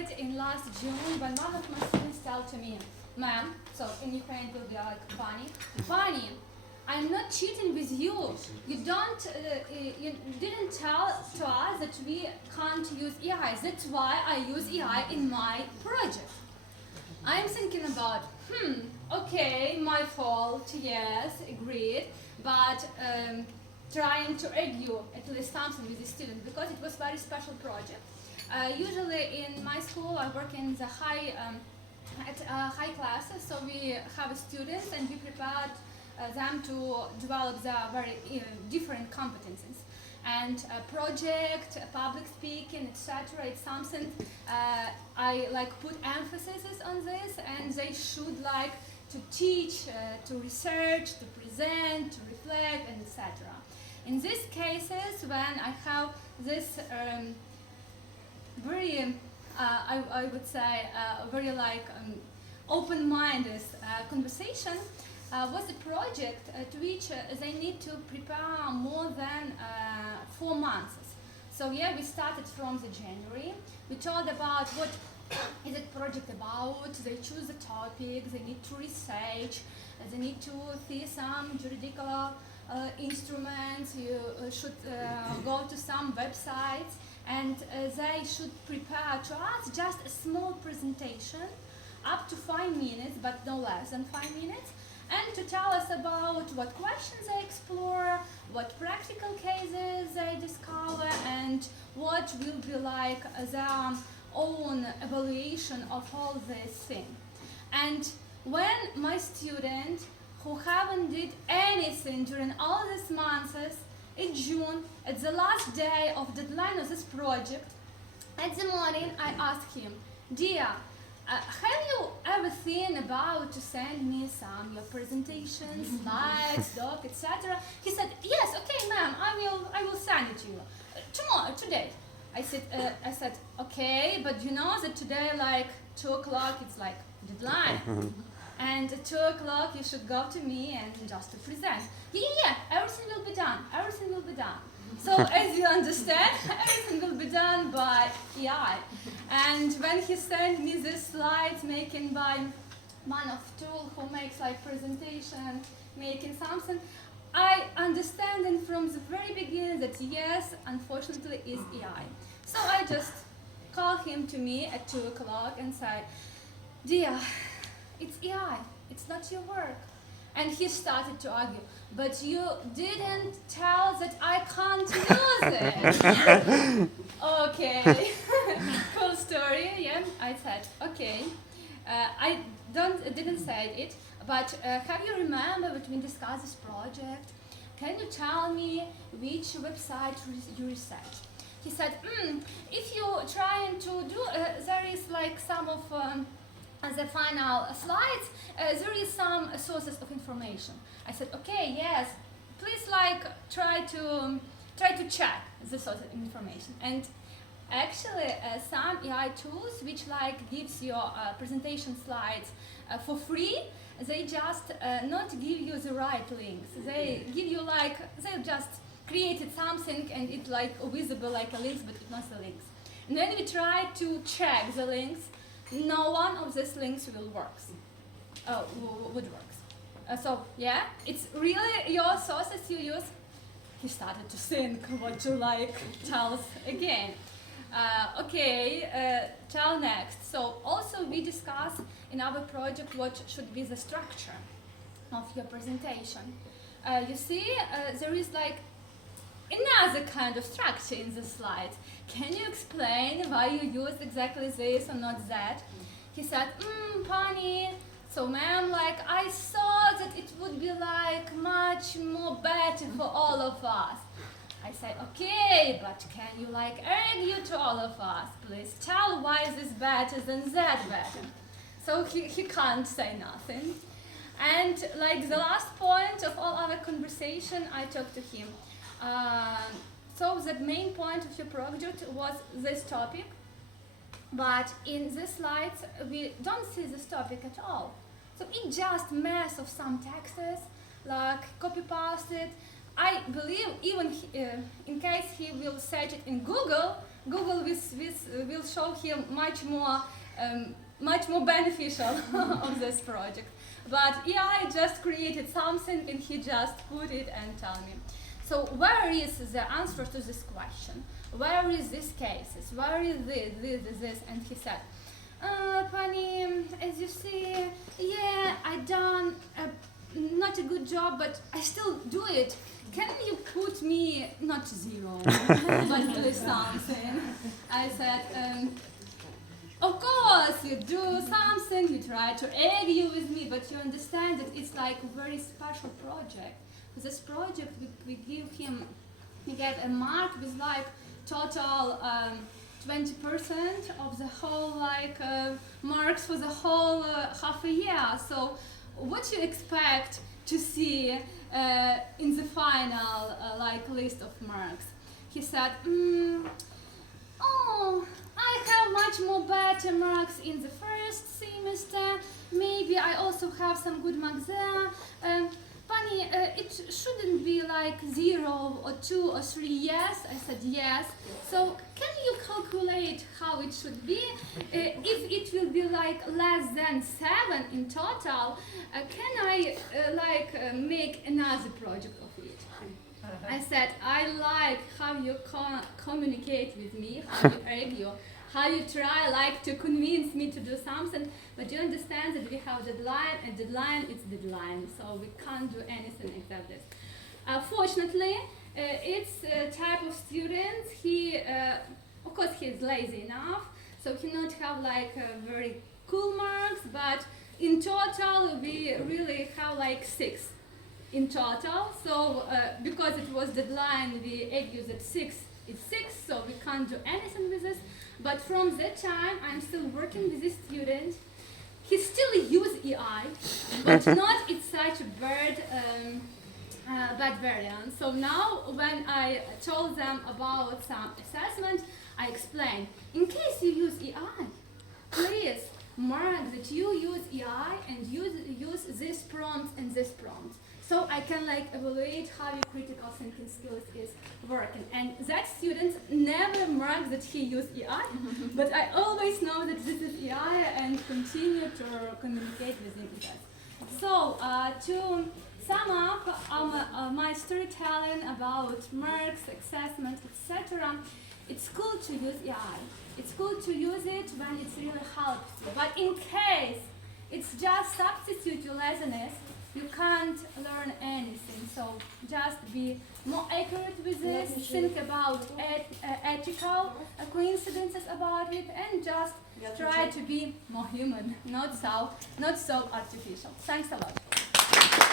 started in last June when one of my students told to me, "Ma'am," so in Ukraine it will be like Pani, "Pani, I'm not cheating with you. You didn't tell to us that we can't use AI. That's why I use AI in my project." I'm thinking about, okay, my fault, yes, agreed, but trying to argue at least something with the student because it was very special project. Usually in my school I work in the high classes, so we have students and we prepared them to develop their very different competencies. And project, public speaking, etc. It's something I like put emphasis on this, and they should like to teach, to research, to present, to reflect, and etc. In these cases, when I have this very, I would say, very like open-minded conversation, was a project to which they need to prepare more than 4 months. So yeah, we started from the January. We told about what is the project about. They choose a topic. They need to research. They need to see some juridical instruments. You should go to some websites, and they should prepare to us just a small presentation, up to 5 minutes, but no less than 5 minutes. And to tell us about what questions they explore, what practical cases they discover, and what will be like their own evaluation of all this thing. And when my student, who haven't did anything during all these months, in June, at the last day of deadline of this project, at the morning I asked him, "Dear, have you ever thought about to send me some your presentations, slides, doc, etc.?" He said, "Yes, okay, ma'am, I will send it to you tomorrow, today." I said, "Okay, but you know that today, like 2 o'clock, it's like deadline, and at 2 o'clock you should go to me and just to present." Yeah, everything will be done. Everything will be done. So as you understand, everything will be done by AI. And when he sent me these slides making by one of tool who makes like presentation, making something, I understand from the very beginning that yes, unfortunately, is AI. So I just called him to me at 2 o'clock and said, "Dear, it's AI, it's not your work." And he started to argue, "But you didn't tell that I can't use it." Okay, cool story. Yeah, I said, "Okay, I didn't say it, but have you remember when we discussed this project? Can you tell me which website you researched?" He said, "If you're trying to do, there is like some of the final slides, there is some sources of information." I said, "Okay, yes, please like try to check the source of information." And actually, some AI tools which like gives your presentation slides for free, they just not give you the right links. They give you like they just created something and it like visible like a links, but it's not the links. And then we try to check the links. No one of these links would work. So yeah, it's really your sources you use. He started to think what to like tell us again. Okay, tell next. So also we discuss in our project what should be the structure of your presentation. You see, there is like another kind of structure in the slides. Can you explain why you used exactly this or not that? He said, "Pani, so ma'am, like I thought that it would be like much more better for all of us." I said, "Okay, but can you like argue to all of us? Please tell why is this better than that better." So he can't say nothing. And like the last point of all our conversation, I talked to him. So the main point of your project was this topic, but in these slides we don't see this topic at all. So it's just mess of some texts, like copy-pasted. I believe even in case he will search it in Google, Google will show him much more beneficial of this project. But AI just created something and he just put it and tell me. So where is the answer to this question? Where is this cases? Where is this? And he said, Pani, as you see, yeah, I done not a good job, but I still do it. Can you put me, not 0, but at least something? I said, of course, you do something, you try to argue with me, but you understand that it's like a very special project. For this project, we gave a mark with like total 20% of the whole marks for the whole half a year. So what you expect to see in the final list of marks? He said, oh, I have much more better marks in the first semester. Maybe I also have some good marks there. Pani, it shouldn't be like 0 or 2 or 3 yes. I said yes. So can you calculate how it should be? If it will be like less than 7 in total, can I make another project of it? I said, I like how you communicate with me, how you argue, how you try to convince me to do something, but you understand that we have a deadline is deadline, so we can't do anything except this. Fortunately, it's a type of student, of course he's lazy enough, so he not have very cool marks, but in total we really have 6 in total, so because it was deadline, we argued that 6 is 6, so we can't do anything with this. But from that time, I'm still working with this student. He still uses AI, but not in such a bad variant. So now, when I told them about some assessment, I explained, in case you use AI, please mark that you use AI and use this prompt and this prompt. So I can evaluate how your critical thinking skills is working. And that student never marked that he used AI, but I always know that this is AI and continue to communicate with him. So to sum up my storytelling about marks, assessment, etc., it's cool to use AI. It's cool to use it when it really helps you. But in case it's just substitute your laziness, you can't learn anything, so just be more accurate with this, think about ethical coincidences about it, and just try to be more human, not so artificial. Thanks a lot.